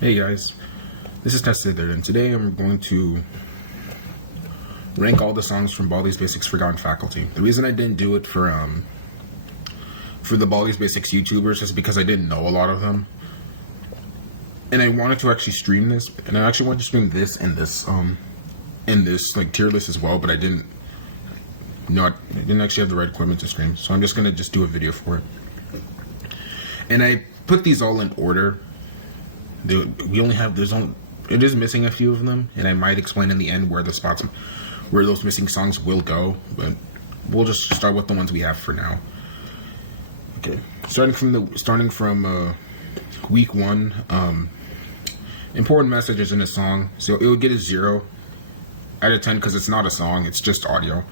Hey guys, this is Tested, and today I'm going to rank all the songs from Baldi's Basics Forgotten Faculty. The reason I didn't do it for the Baldi's Basics YouTubers is because I didn't know a lot of them, and I wanted to actually stream this, and I actually wanted to stream this and this like tier list as well, but I didn't actually have the right equipment to stream, so I'm just gonna do a video for it. And I put these all in order. It is missing a few of them, and I might explain in the end where those missing songs will go, but we'll just start with the ones we have for now. Okay, starting from week 1, important messages in a song, so it would get a 0 out of 10 because it's not a song, it's just audio.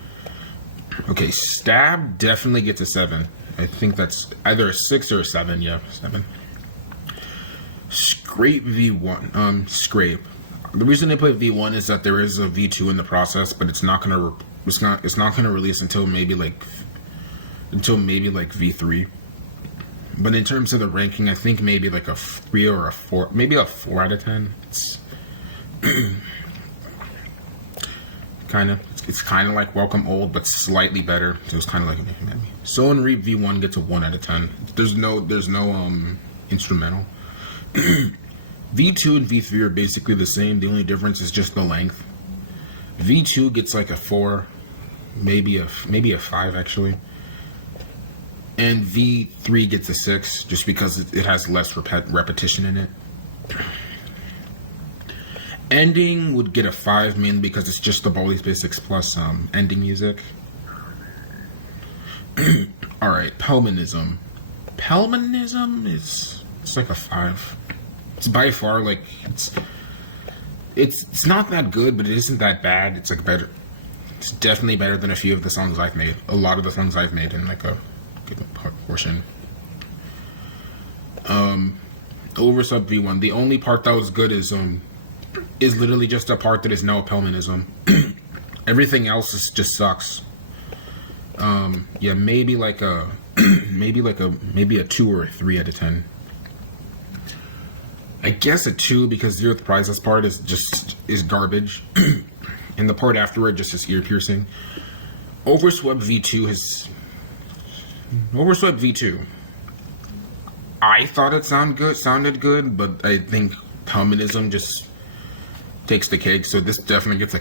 Okay, Stab definitely gets a 7. I think that's either a 6 or a 7. Yeah, 7. Scrape V1. Scrape. The reason they put V1 is that there is a V2 in the process, but it's not gonna release until maybe like V3. But in terms of the ranking, I think maybe like a 3 or a 4, maybe a 4 out of 10. It's kind of like Welcome Old, but slightly better. So it's kind of like So and Reap V1 gets a 1 out of 10. There's no instrumental. V2 and V3 are basically the same. The only difference is just the length. V2 gets like a 4, maybe a 5 actually, and V3 gets a 6 just because it has less repetition in it. Ending would get a 5 mainly because it's just the Baldi's Basics plus ending music. All right, Pelmanism. Pelmanism it's like a 5. It's by far like it's not that good, but it isn't that bad. It's like better. It's definitely better than a few of the songs I've made. A lot of the songs I've made in like a good portion. Oversub V1. The only part that was good is literally just a part that is no Pelmanism. Everything else just sucks. Yeah, maybe a 2 or a 3 out of 10. I guess a 2 because Zeroth Prize's part is garbage, and the part afterward just is ear piercing. Overswept V2. I thought it sounded good, but I think Pelmanism just takes the cake. So this definitely gets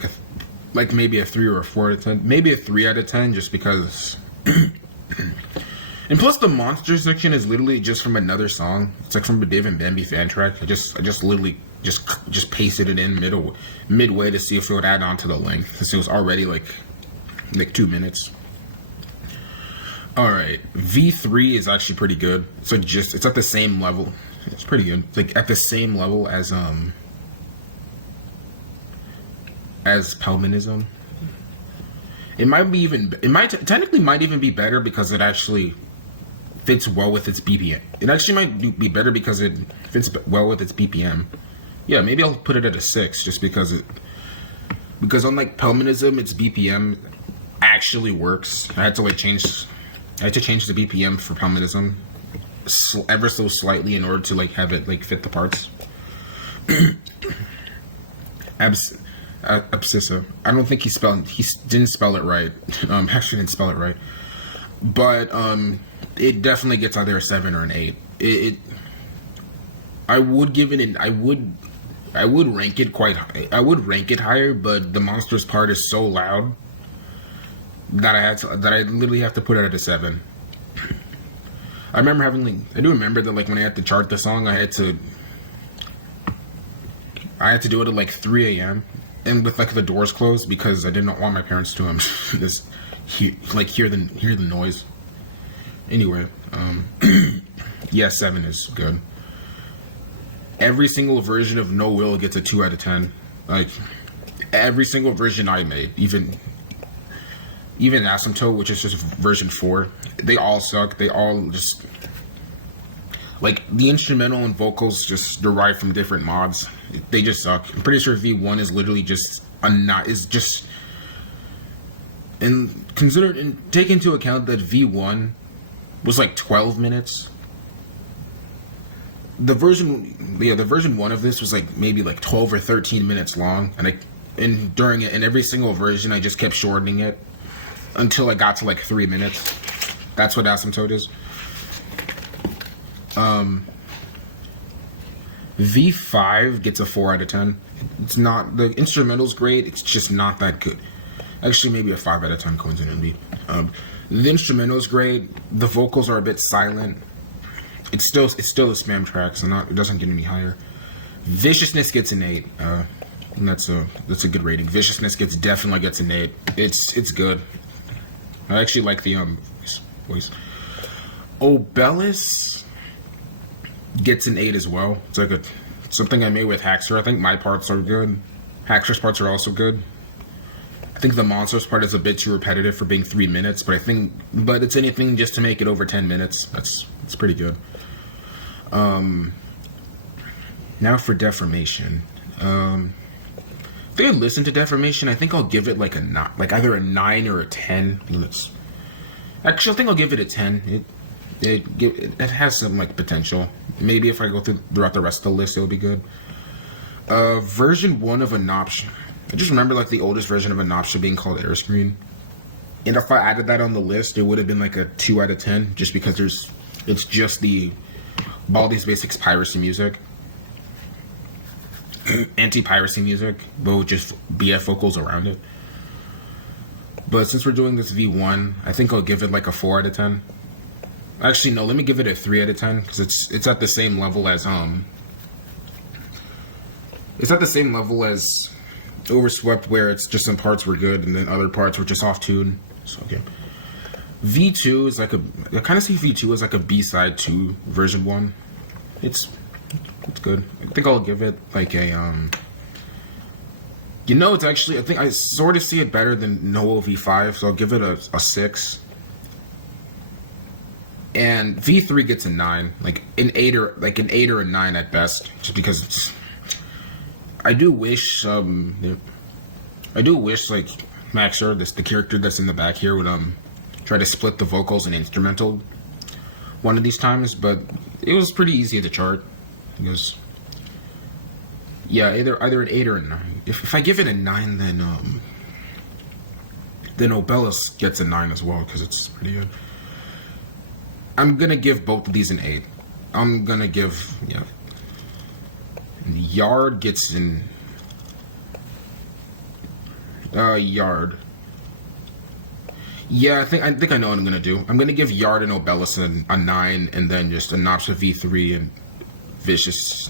like maybe a 3 or a 4 out of 10, maybe a 3 out of 10, just because. And plus, the monster section is literally just from another song. It's like from a Dave and Bambi fan track. I just literally just pasted it in midway to see if it would add on to the length, since it was already like 2 minutes. All right, V3 is actually pretty good. It's like it's at the same level. It's pretty good. It's like at the same level as Pelmanism. It technically might even be better because it actually fits well with its BPM. It actually might be better because it fits well with its BPM. Yeah, maybe I'll put it at a 6 just because unlike Pelmanism, its BPM actually works. I had to change the BPM for Pelmanism ever so slightly in order to have it fit the parts. Abscissa. I don't think he didn't spell it right. Actually didn't spell it right. But it definitely gets either a 7 or an 8. I would rank it quite high. I would rank it higher, but the monsters part is so loud that I literally have to put it at a 7. I do remember that when I had to chart the song, I had to do it at 3 a.m. and with the doors closed because I did not want my parents to hear the noise. Anyway, yeah, 7 is good. Every single version of No Will gets a 2 out of 10. Like every single version I made, even Asymptote, which is just version 4, they all suck. They all just the instrumental and vocals just derived from different mods. They just suck. I'm pretty sure V1 is literally just and take into account that V1 was 12 minutes. the version 1 of this was like maybe like 12 or 13 minutes long, and during it, in every single version, I just kept shortening it until I got to like 3 minutes. That's what asymptote is. V5 gets a 4 out of 10. It's not, the instrumental's great, it's just not that good. Actually, maybe a 5 out of 10 coincidentally. The instrumental's great, the vocals are a bit silent. It's still a spam track, so it doesn't get any higher. Viciousness gets an 8. And that's a good rating. Viciousness definitely gets an 8. It's good. I actually like the voice. Obelus gets an 8 as well. It's like something I made with Haxor. I think my parts are good. Haxor's parts are also good. I think the monsters part is a bit too repetitive for being 3 minutes, but it's anything just to make it over 10 minutes. It's pretty good. Now for Deformation. If I listen to Deformation, I think I'll give it like either a 9 or a 10. Actually, I think I'll give it a 10. It has some like potential. Maybe if I go throughout the rest of the list, it'll be good. Version 1 of Anopsha. I just remember like the oldest version of Anopsha being called Airscreen. And if I added that on the list, it would have been like a 2 out of 10, just because it's just the Baldi's Basics piracy music. Anti-piracy music, but with just BF vocals around it. But since we're doing this V1, I think I'll give it like a 4 out of 10. Actually, no, let me give it a 3 out of 10, because it's at the same level as Overswept, where it's just some parts were good and then other parts were just off tune. So okay. V2 is like I kind of see V2 as like a B-side to version 1. It's good. I think I'll give it like a it's actually, I think I sort of see it better than Noah V5, so I'll give it a 6. And V3 gets a 9, like an 8 or a 9 at best, just because I do wish like Maxer, the character that's in the back here, would try to split the vocals and instrumental one of these times, but it was pretty easy to chart. It was, yeah, either an 8 or a 9. If I give it a 9, then Obelus gets a 9 as well, because it's pretty good. I'm gonna give both of these an 8. I'm gonna give, Yard gets an Yard. Yeah, I think I know what I'm gonna do. I'm gonna give Yard and Obelus a 9, and then just a Nopsa V3 and Vicious.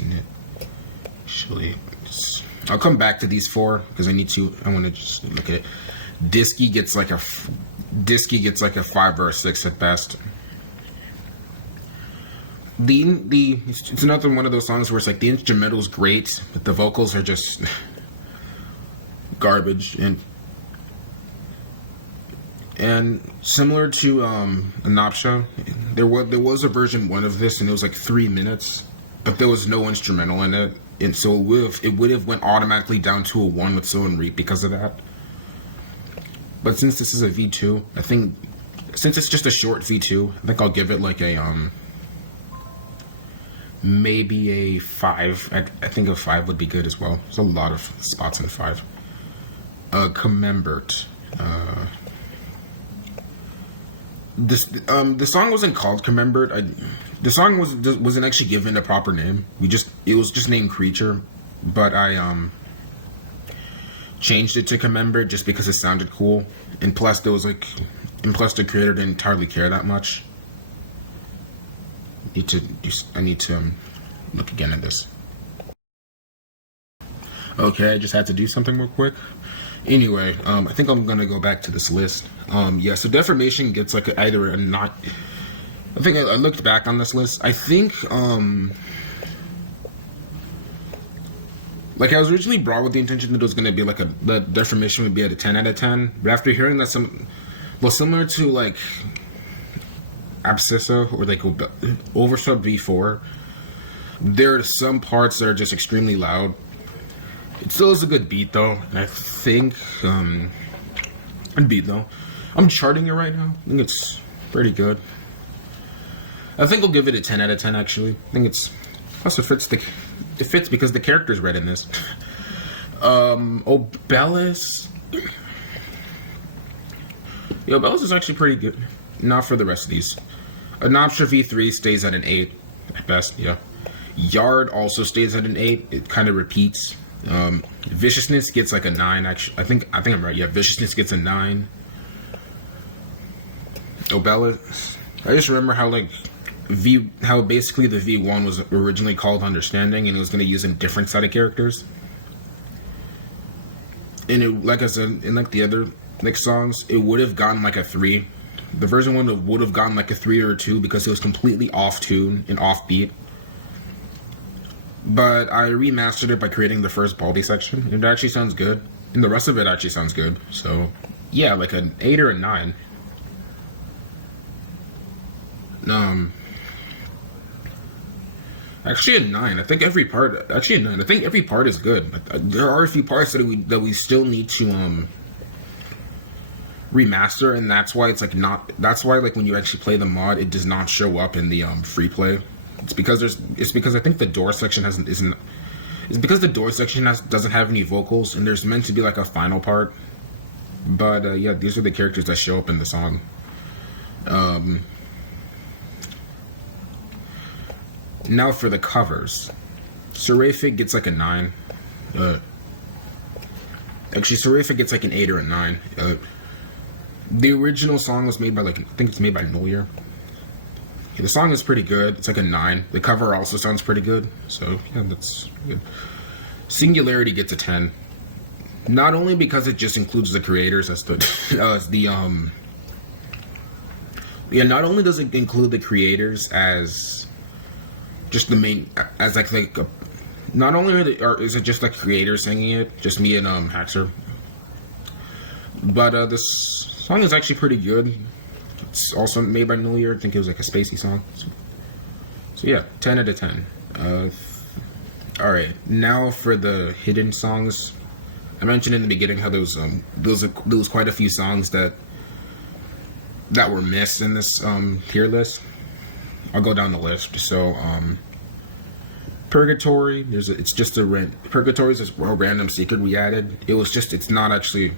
Actually, I'll come back to these 4 because I want to just look at it. Disky gets like a 5 or a 6 at best. It's another one of those songs where it's like the instrumental's great, but the vocals are just garbage. And similar to Anopsha, there was a version 1 of this, and it was like 3 minutes, but there was no instrumental in it, and so it would have went automatically down to a 1 with Sow and Reap because of that. But since this is a V2, I think since it's just a short V2, I think I'll give it like a maybe a 5. I think a 5 would be good as well. There's a lot of spots in 5. Commembert. The song wasn't called Commembert. The song wasn't actually given a proper name. It was just named Creature, but I changed it to Commembert just because it sounded cool, and plus the creator didn't entirely care that much. I need to look again at this. Okay, I just had to do something real quick. Anyway, I think I'm gonna go back to this list. Yeah, so Deformation gets like either a not. I think I looked back on this list. I think like I was originally brought with the intention that it was gonna be like the Deformation would be at a 10 out of 10, but after hearing that similar to like Abscissa or like Oversub V4, there are some parts that are just extremely loud. It still is a good beat though, and I think I'm charting it right now. I think it's pretty good. I think I'll give it a 10 out of 10 actually. I think Plus, it fits because the character's red in this. Obelus. Yo, Obelus is actually pretty good. Not for the rest of these. Anopsha V3 stays at an 8 at best. Yeah. Yard also stays at an 8. It kind of repeats. Viciousness gets like a 9. Actually, I think I'm right. Yeah, Viciousness gets a 9. Obelus. I just remember how like how basically the V1 was originally called Understanding, and it was going to use a different set of characters. And it, like I said, in like the other like songs, it would have gotten like a 3. The version 1 would have gotten like a 3 or a 2 because it was completely off tune and off beat. But I remastered it by creating the first Baldi section. It actually sounds good, and the rest of it actually sounds good. So yeah, like an 8 or a 9. Actually a 9. I think every part. Actually a 9. I think every part is good. But there are a few parts that we still need to remaster, and that's why it's like not. That's why like when you actually play the mod, it does not show up in the free play. It's because I think the door section isn't. It's because the door section doesn't have any vocals, and there's meant to be like a final part. But yeah, these are the characters that show up in the song. Now for the covers. Seraphic gets like a 9. Actually, Seraphic gets like an 8 or a 9. The original song was made by like, I think it's made by Neuer. Yeah, the song is pretty good. It's like a 9. The cover also sounds pretty good. So yeah, that's good. Singularity gets a 10. Not only because it just includes the creators as not only does it include the creators as just the main, as like not only is it just like creators singing it, just me and Haxer, but this song is actually pretty good. It's also made by Neuer. I think it was like a spacey song. So yeah, 10 out of 10. All right, now for the hidden songs. I mentioned in the beginning how there was quite a few songs that were missed in this tier list. I'll go down the list. So, Purgatory. Purgatory is a random secret we added. It's not actually.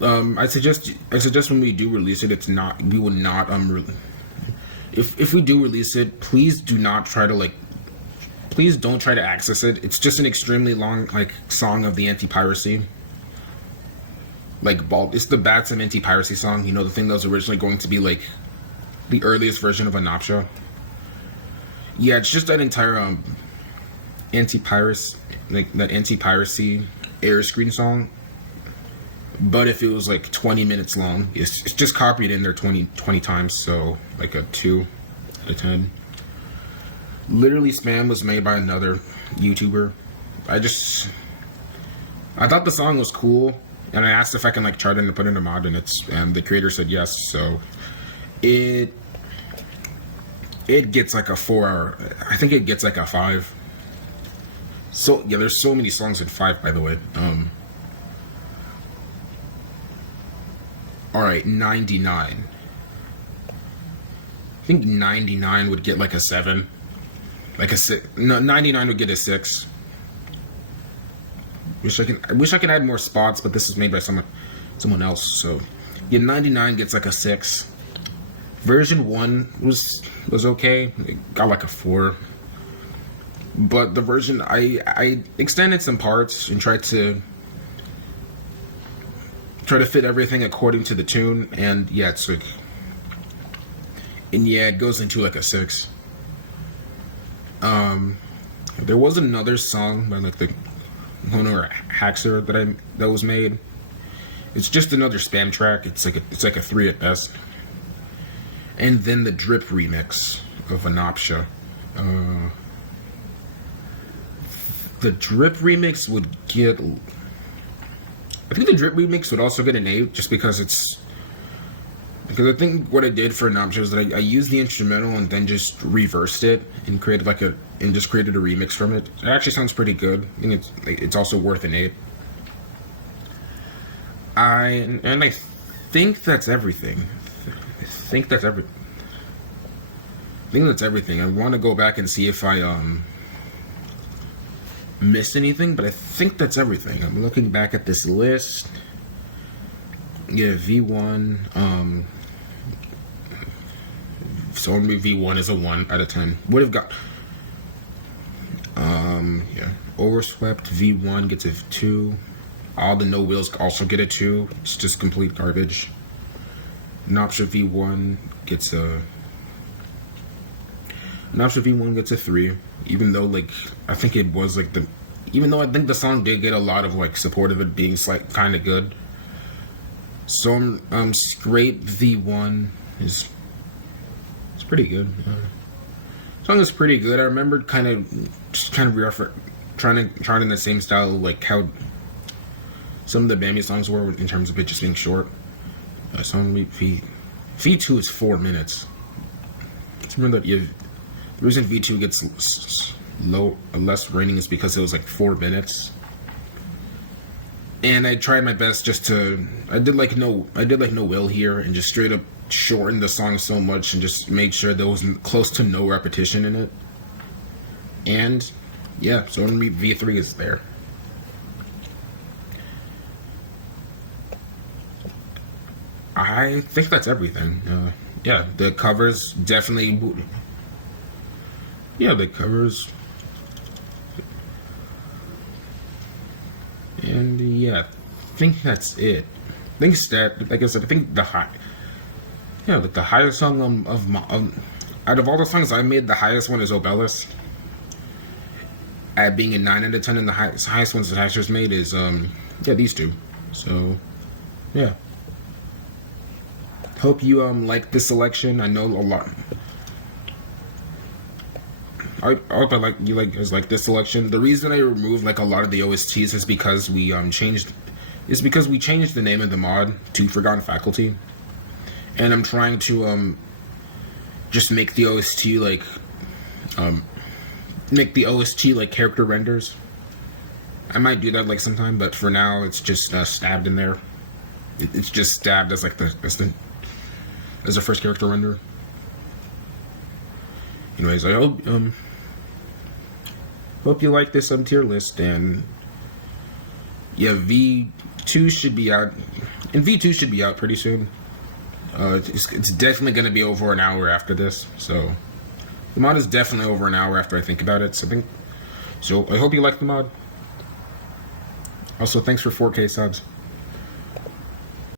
I suggest when we do release it, we will not if we do release it, please don't try to access it. It's just an extremely long like song of the anti-piracy. Like it's the Batson anti-piracy song. You know, the thing that was originally going to be like the earliest version of Anopsha. Yeah, it's just that entire anti-piracy, like that anti-piracy air screen song. But if it was like 20 minutes long, it's just copied in there 20 times, so like a 2 out of 10. Literally Spam was made by another YouTuber. I thought the song was cool, and I asked if I can like chart it and put it in a mod, and the creator said yes, so it gets like a 4. I think it gets like a 5. So yeah, there's so many songs in 5, by the way. All right, 99. I think 99 would get like a 7. Like a 6. No, 99 would get a 6. I wish I could add more spots, but this is made by someone else. So yeah, 99 gets like a 6. Version 1 was okay. It got like a 4. But the version I extended some parts and tried to fit everything according to the tune, and yeah, it's like, and yeah, it goes into like a 6. There was another song by like the owner or Haxer that was made. It's just another Spam track. It's like a 3 at best. And then the Drip remix of Anopsha. The Drip remix would get. I think the Drip remix would also get an 8, just because I think what I did for Anopsha was that I used the instrumental and then just reversed it and created a remix from it. It actually sounds pretty good. I think it's also worth an 8. I think that's everything. I think that's everything. I want to go back and see if I missed anything, but I think that's everything. I'm looking back at this list. Yeah, V1. So only V1 is a 1 out of 10. Would have got. Yeah. Overswept V1 gets a 2. All the no wheels also get a 2. It's just complete garbage. Nopsha V1 gets a. Nopsha V1 gets a 3. Even though, like, I think it was like the. Even though I think the song did get a lot of like support of it being kind of good. So Scrape V1 is. It's pretty good. Song is pretty good. I remember trying in the same style, like how some of the Bambi songs were in terms of it just being short. Song V2 is 4 minutes. Just remember that the reason V2 gets less rating is because it was like 4 minutes. And I tried my best just to. I did like no will here and just straight up shortened the song so much and just made sure there was close to no repetition in it. And yeah, so V3 is there. I think that's everything. Yeah, the covers definitely. Yeah, the covers. And yeah, I think that's it. I think that, like I said, I think the highest song out of all the songs I made, the highest one is Obelus. At being a 9 out of 10, and the highest ones that Asher's made is these two. So yeah. Hope you like this selection. I know a lot. I hope you guys like this selection. The reason I removed like a lot of the OSTs is because we changed the name of the mod to Forgotten Faculty, and I'm trying to just make the OST like character renders. I might do that like sometime, but for now it's just stabbed in there. It's just stabbed as like as the first character render. Anyways, I hope you like this tier list, and yeah, V2 should be out, and V2 should be out pretty soon. It's definitely going to be over an hour after this, so the mod is definitely over an hour after I think about it. So I hope you like the mod. Also, thanks for 4K subs.